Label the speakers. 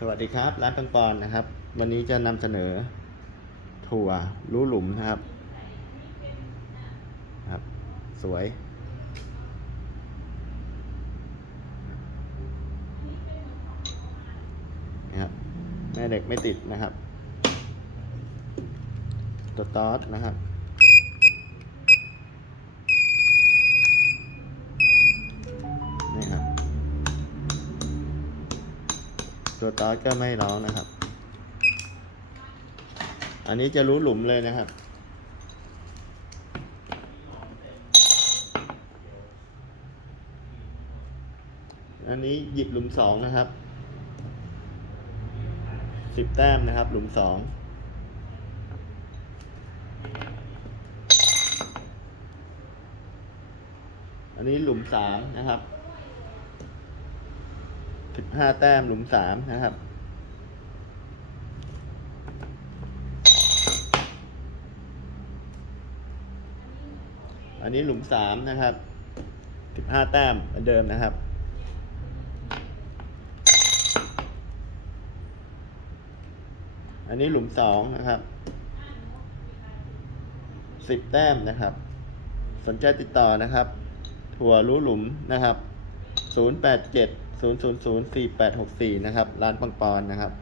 Speaker 1: สวัสดีครับร้านปังปอนนะครับ วันนี้จะนำเสนอถั่วรู้หลุมนะครับครับ สวย นะครับแม่เด็กไม่ติดนะครับ ตัวตอสนะครับ ตัวตอสก็ไม่ร้องนะครับ อันนี้จะรู้หลุมเลยนะครับ อันนี้หยิบหลุมสองนะครับสิบแต้มนะครับ หลุมสองอันนี้หลุมสามนะครับ สิบห้าแต้มหลุมสามนะครับ อันนี้หลุมสามนะครับสิบห้าแต้มเหมือนเดิมนะครับอันนี้หลุมสองนะครับสิบแต้มนะครับ สนใจติดต่อนะครับ ถั่วรู้หลุมนะครับ 0 0 0 4 8 6 4 นะครับ ร้านปังปอนนะครับ